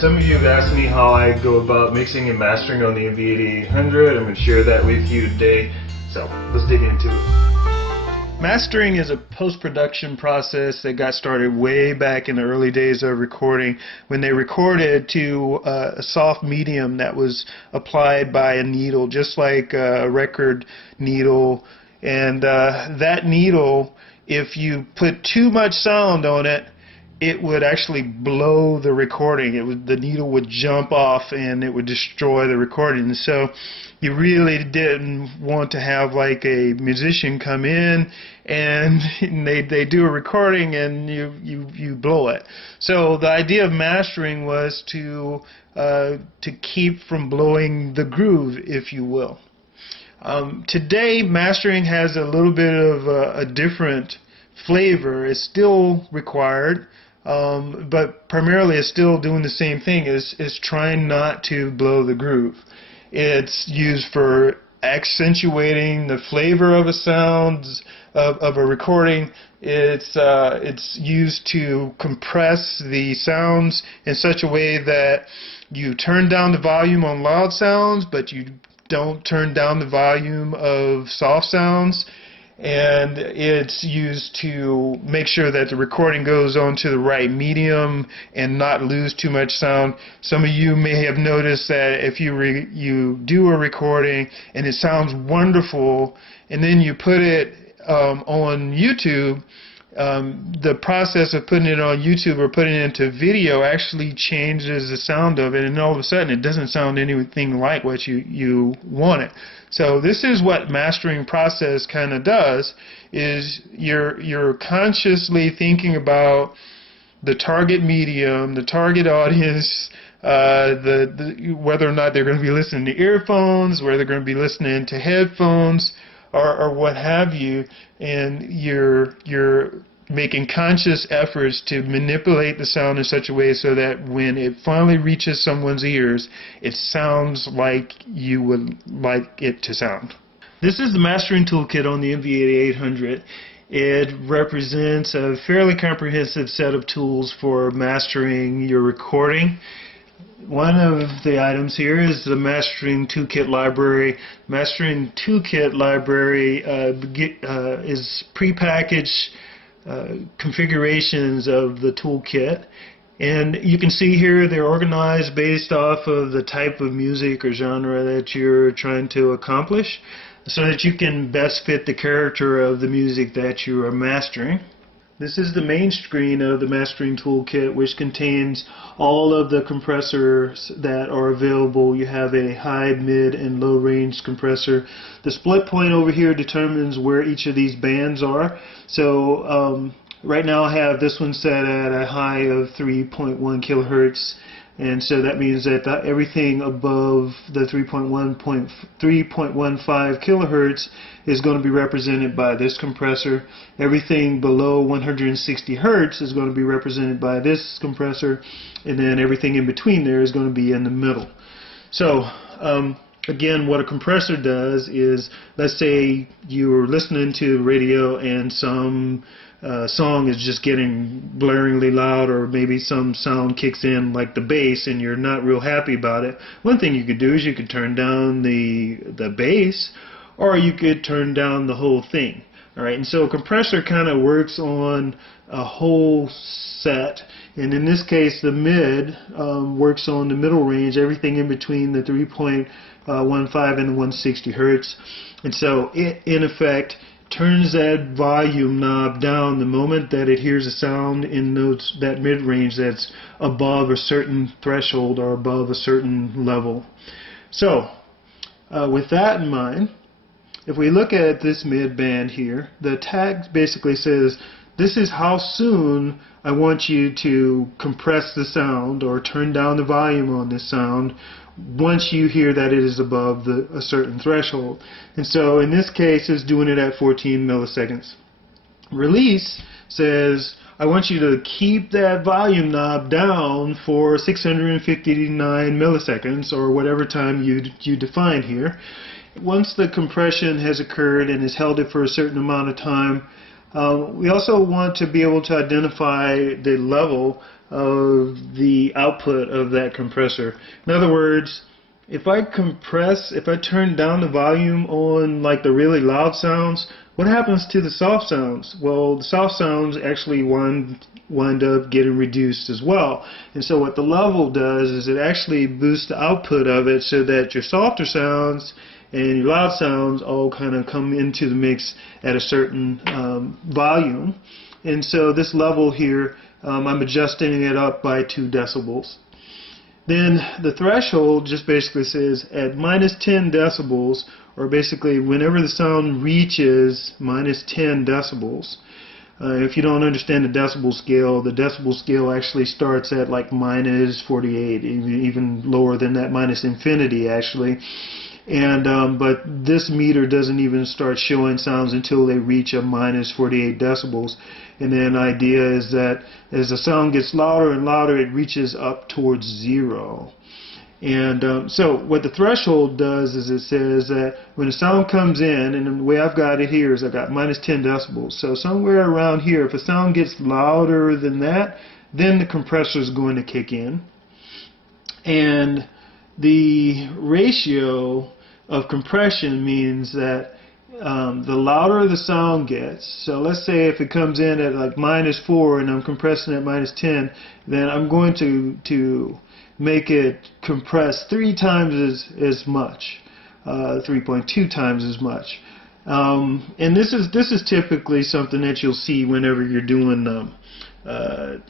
some of you have asked me how I go about mixing and mastering on the MV8800. I'm going to share that with you today, so let's dig into it. Mastering is a post-production process that got started way back in the early days of recording, when they recorded to a soft medium that was applied by a needle, just like a record needle. And that needle, if you put too much sound on it, it would actually blow the recording. The needle would jump off and it would destroy the recording. So you really didn't want to have like a musician come in and they do a recording and you blow it. So the idea of mastering was to keep from blowing the groove, if you will. Today, mastering has a little bit of a different flavor. It's still required, but primarily it's still doing the same thing, is trying not to blow the groove. It's used for accentuating the flavor of a sound, of a recording. It's used to compress the sounds in such a way that you turn down the volume on loud sounds, but you don't turn down the volume of soft sounds. And it's used to make sure that the recording goes on to the right medium and not lose too much sound. Some of you may have noticed that if you do a recording and it sounds wonderful and then you put it on YouTube, the process of putting it on YouTube or putting it into video actually changes the sound of it, and all of a sudden it doesn't sound anything like what you want it. So this is what mastering process kind of does, is you're consciously thinking about the target medium, the target audience, whether or not they're going to be listening to earphones, whether they're going to be listening to headphones, or what have you, and you're making conscious efforts to manipulate the sound in such a way so that when it finally reaches someone's ears, it sounds like you would like it to sound. This is the mastering toolkit on the MV8800. It represents a fairly comprehensive set of tools for mastering your recording. One of the items here is the Mastering Toolkit library. Mastering Toolkit library is prepackaged configurations of the toolkit, and you can see here they're organized based off of the type of music or genre that you're trying to accomplish, so that you can best fit the character of the music that you are mastering. This is the main screen of the Mastering Toolkit, which contains all of the compressors that are available. You have a high, mid, and low range compressor. The split point over here determines where each of these bands are. So right now I have this one set at a high of 3.1 kilohertz. And so that means that everything above the 3.15 kilohertz is going to be represented by this compressor. Everything below 160 hertz is going to be represented by this compressor. And then everything in between there is going to be in the middle. So again, what a compressor does is, let's say you're listening to radio and some song is just getting blaringly loud, or maybe some sound kicks in like the bass and you're not real happy about it. One thing you could do is you could turn down the bass, or you could turn down the whole thing. Alright, and so a compressor kind of works on a whole set, and in this case the mid works on the middle range, everything in between the 3.15 and the 160 hertz. And so it in effect turns that volume knob down the moment that it hears a sound in that mid-range that's above a certain threshold or above a certain level. So with that in mind, if we look at this mid-band here, the tag basically says this is how soon I want you to compress the sound or turn down the volume on this sound once you hear that it is above a certain threshold. And so in this case it's doing it at 14 milliseconds. Release says I want you to keep that volume knob down for 659 milliseconds, or whatever time you define here. Once the compression has occurred and has held it for a certain amount of time, we also want to be able to identify the level of the output of that compressor. In other words, if I turn down the volume on like the really loud sounds, what happens to the soft sounds? Well, the soft sounds actually wind up getting reduced as well. And so what the level does is it actually boosts the output of it so that your softer sounds and your loud sounds all kind of come into the mix at a certain volume. And so this level here, I'm adjusting it up by 2 decibels. Then the threshold just basically says at minus 10 decibels, or basically whenever the sound reaches minus 10 decibels. If you don't understand the decibel scale actually starts at like minus 48, even lower than that, minus infinity actually. And but this meter doesn't even start showing sounds until they reach a minus 48 decibels. And then the idea is that as the sound gets louder and louder, it reaches up towards 0. And so what the threshold does is it says that when the sound comes in, and the way I've got it here is I've got minus 10 decibels. So somewhere around here, if a sound gets louder than that, then the compressor is going to kick in. And the ratio of compression means that the louder the sound gets, so let's say if it comes in at like minus 4 and I'm compressing at minus 10, then I'm going to make it compress 3 times as much, 3.2 times as much. And this is typically something that you'll see whenever you're doing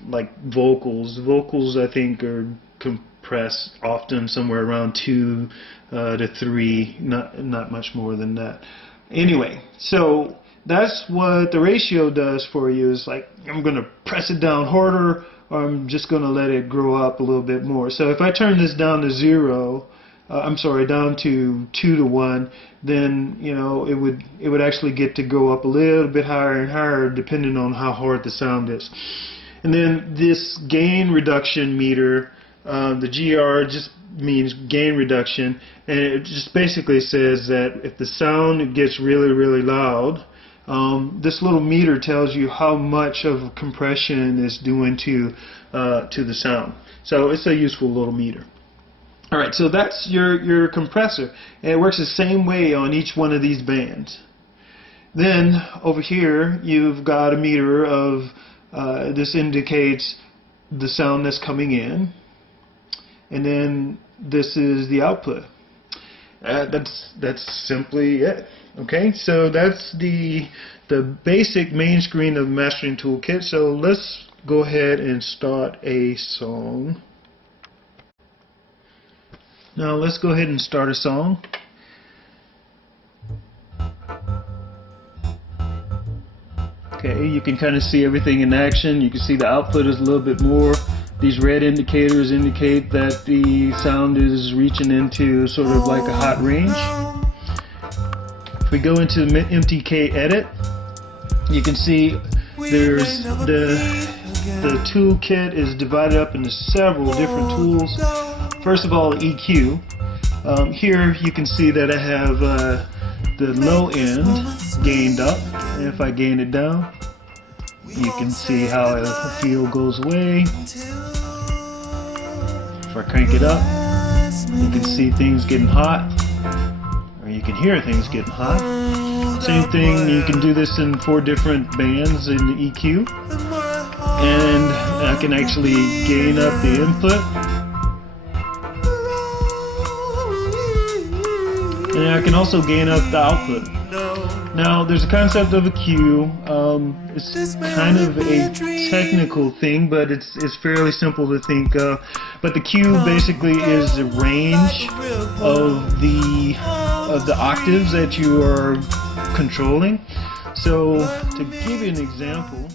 like vocals. Vocals, I think, are compressed often somewhere around 2 to 3, not much more than that. Anyway, so that's what the ratio does for you. Is like I'm going to press it down harder, or I'm just going to let it grow up a little bit more. So if I turn this down to 0, down to 2 to 1, then it would actually get to go up a little bit higher and higher depending on how hard the sound is. And then this gain reduction meter, the GR just means gain reduction, and it just basically says that if the sound gets really, really loud, this little meter tells you how much of compression is doing to the sound. So it's a useful little meter. Alright, so that's your compressor, and it works the same way on each one of these bands. Then over here you've got a meter of this indicates the sound that's coming in, and then this is the output. That's simply it. Okay, so that's the basic main screen of the Mastering Toolkit. So let's go ahead and start a song. Now let's go ahead and start a song. Okay, you can kind of see everything in action. You can see the output is a little bit more. These red indicators indicate that the sound is reaching into sort of like a hot range. If we go into the MTK edit, you can see there's the toolkit is divided up into several different tools. First of all, EQ. Here you can see that I have the low end gained up, and if I gain it down, you can see how the feel goes away. If I crank it up, you can see things getting hot, or you can hear things getting hot. Same thing, you can do this in 4 different bands in the EQ. And I can actually gain up the input. And I can also gain up the output. Now, there's a concept of a Q. It's kind of a technical thing, but it's fairly simple to think of. But the Q basically is the range of the octaves that you are controlling. So, to give you an example.